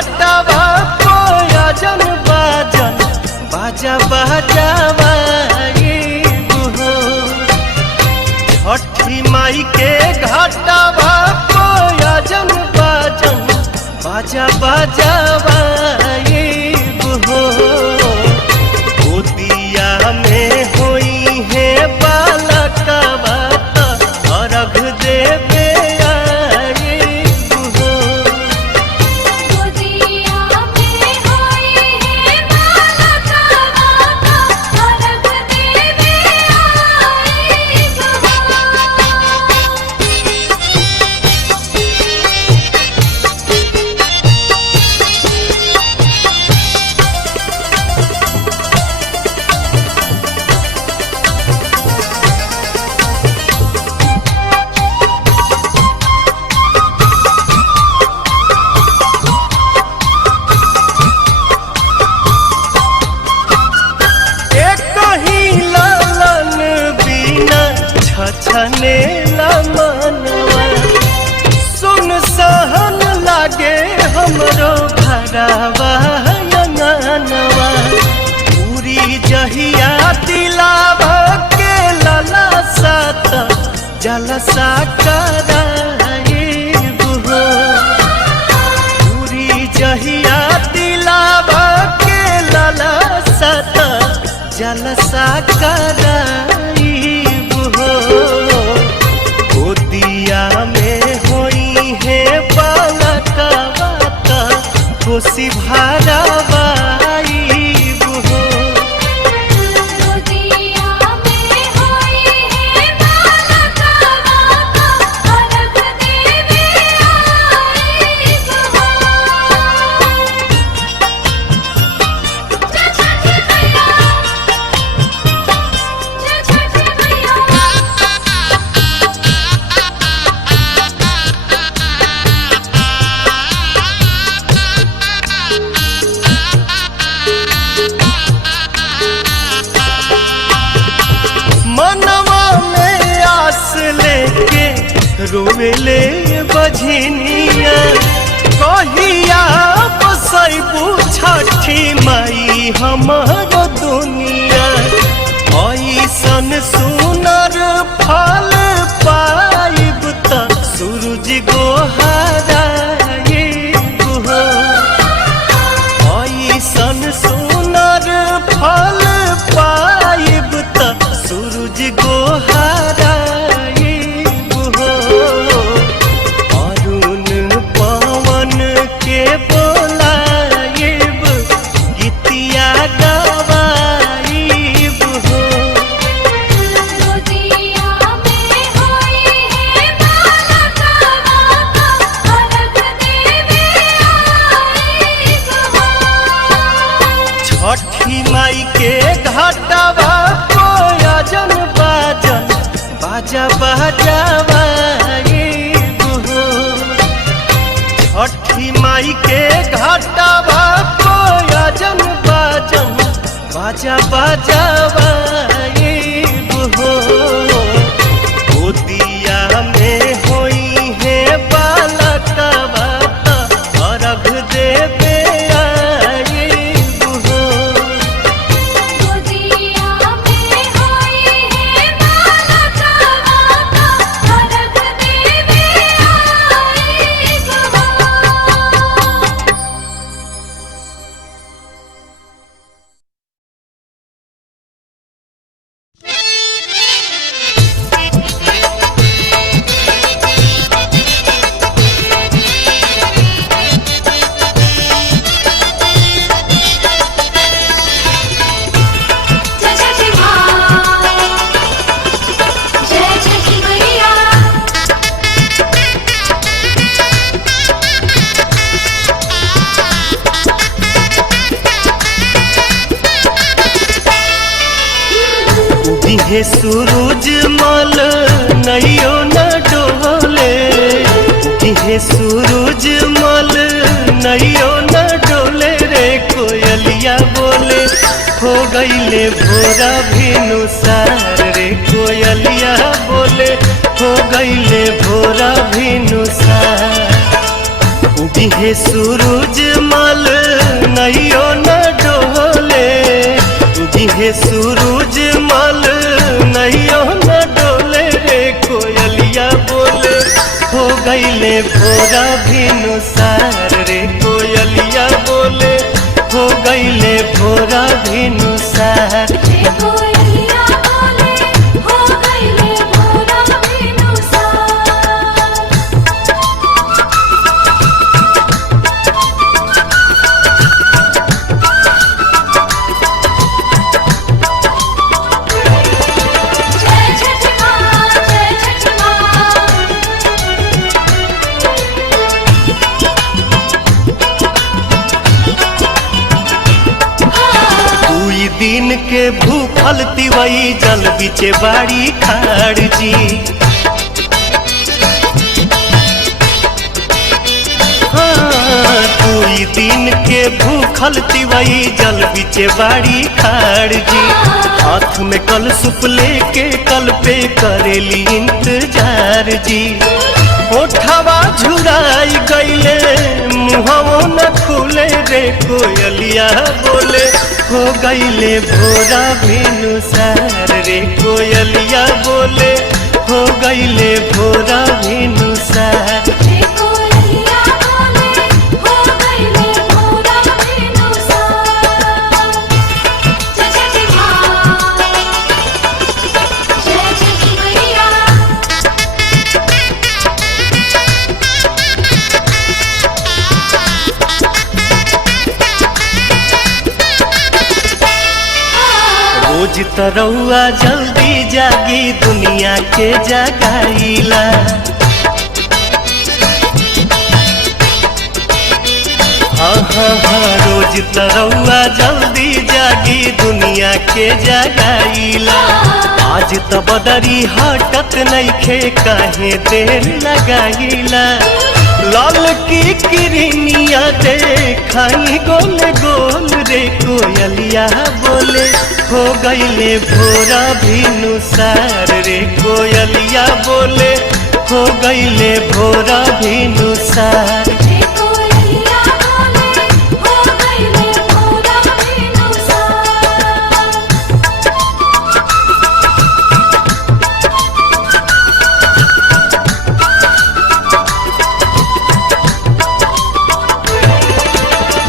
घाटावा कोयजन बाजन बाजा बाजावा छठी माई के घाटावा कोयजन बाजन बाजा बाजावा गोदिया में होई है बालकवा अर्घ देवे छने मनवा सुन सहन लागे हमरो घरवा अंगनवा पूरी जहिया दिलावा के लला सात जलसा कराइब हो पूरी जहिया दिलावा के लला सात जलसा कराइब हो गोदिया में होई है बालकवा खुशी भरावाइब हो गोदिया में होई है बालकवा अर्घ देवे आइब हो छठी मैया छठी मैया मनवा में आस लेके रोवेले बझनिया कहिया बसैबू छठी माई हमर दुनिया ऐसन सुनर फल पाइब त सूरज गोहराइब हो ऐसन सुनर फल पाइब त सूरज गोहराइब हो अरुण पवन के बोलाइब गीतिया गवाइब हो गोदिया में होई है बालकवा अर्घ देवे आइब हो छठी माई के घाटावा कोयजन बाजन बाजा बाजावा हो छठी माई के घाटावा कोयजन बाजन बाजा बाजावा हो गोदिया में होई है बालकवा अर्घ देवे आइब हो गोदिया में होई है बालकवा अर्घ देवे आइब हो जय छठी माँ जय छठी मैया उगिहे सूरज मल नैयो न डोले उगिहे सूरज मल नैयो न डोले रे कोयलिया बोले हो गईले भोरा भिनुसार रे कोयलिया बोले हो गईले भोरा भिनुसार उगिहे सूरज मल नैयो न डोले, उगिहे सूरज मल नैयो न डोले रे कोयलिया बोले हो गईले भोरा भिनुसार रे कोयलिया बोले हो गईले भोरा भिनुसार। रे कोयलिया बोले हो गईले भोरा भिनुसार। जय छठ माँ, जय छठ माँ। दुई दिन के भूखल तिवई जल बिचे बाड़ी खाड़ जी। हाँ, दुई दिन के भूखल तिवई जल बिचे बाड़ी खाड़ जी। हाथ में कल सुप लेके कल पे करेली इंतजार जी। ओठवा झुराई गईले मुहवो न खुले रे कोयलिया बोले हो गईले भोरा भिनुसार रे कोयलिया बोले हो गईले भोरा भिनुसार। रे कोयलिया बोले हो गईले भोरा भिनुसार। जय छठ माँ, जय छठ मैया। रोज तरौआ जल्दी जागी दुनिया के जगाईला। हाँ हाँ हाँ, रोज तरौआ जल्दी जागी दुनिया के जगाईला। आज त बदरी हटत नइखे काहे देर लगाईला। लाल की किरनिया देखाई गोल गोल रे कोयलिया बोले हो गईले भोरा भिनुसार रे कोयलिया बोले हो गईले भोरा भिनुसार। रे कोयलिया बोले हो गईले भोरा भिनुसार।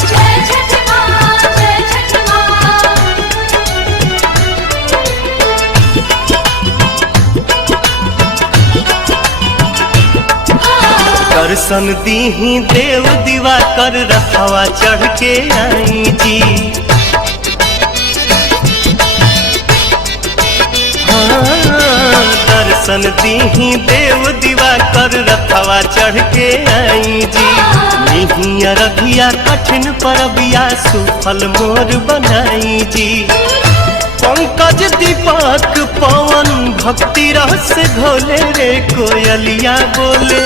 जय छठ माँ, जय छठ माँ। दर्शन दीही देव दीवा कर रखवा चढ़ के आई जी। हाँ, दर्शन दीही देव दीवा कर रखवा चढ़ के आई जी। निहिया रघिया कठिन परबिया सुफल मोर बनाई जी। पंकज दीपक पवन भक्ति रस घोले रे कोयलिया बोले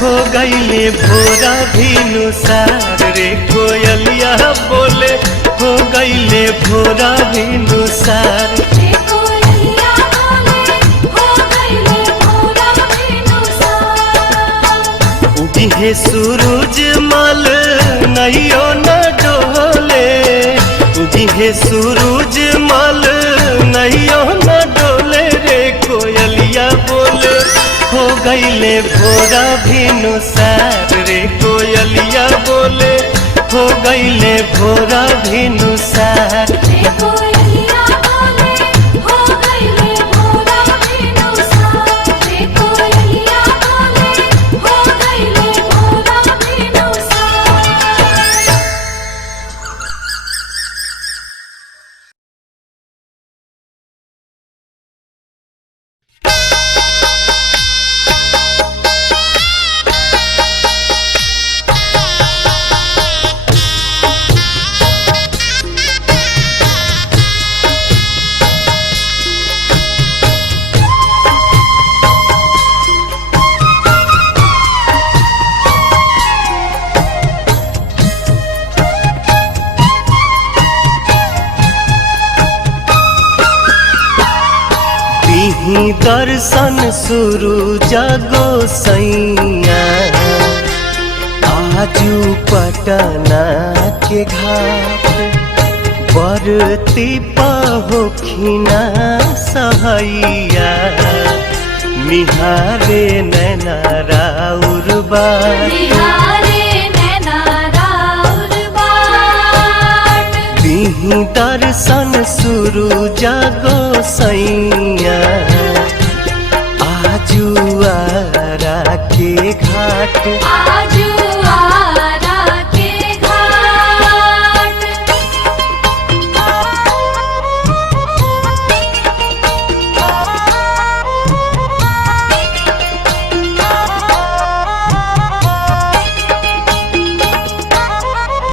हो गईले भोरा भिनुसार रे कोयलिया बोले हो गईले भोरा भिनुसार। रे कोयलिया बोले हो गईले भोरा भिनुसार। उगिहे सूरज मल नैयो न डोले, उगिहे सूरज मल नैयो न डोले रे कोयलिया बोले हो गईले भोरा भिनुसार रे कोयलिया बोले हो गईले भोरा भिनुसार। रे कोयलिया बोले हो गईले भोरा भिनुसार। रे कोयलिया बोले हो गईले भोरा भिनुसार। ही दर्शन शुरू जागो सैया आ आजू पटना के घाट बरती पहोखिना सहैया निहारे नैना राउर बाट निहारे नैना राउर बाट दिही दर्शन सुरु जागो सैया आजू आरा के घाट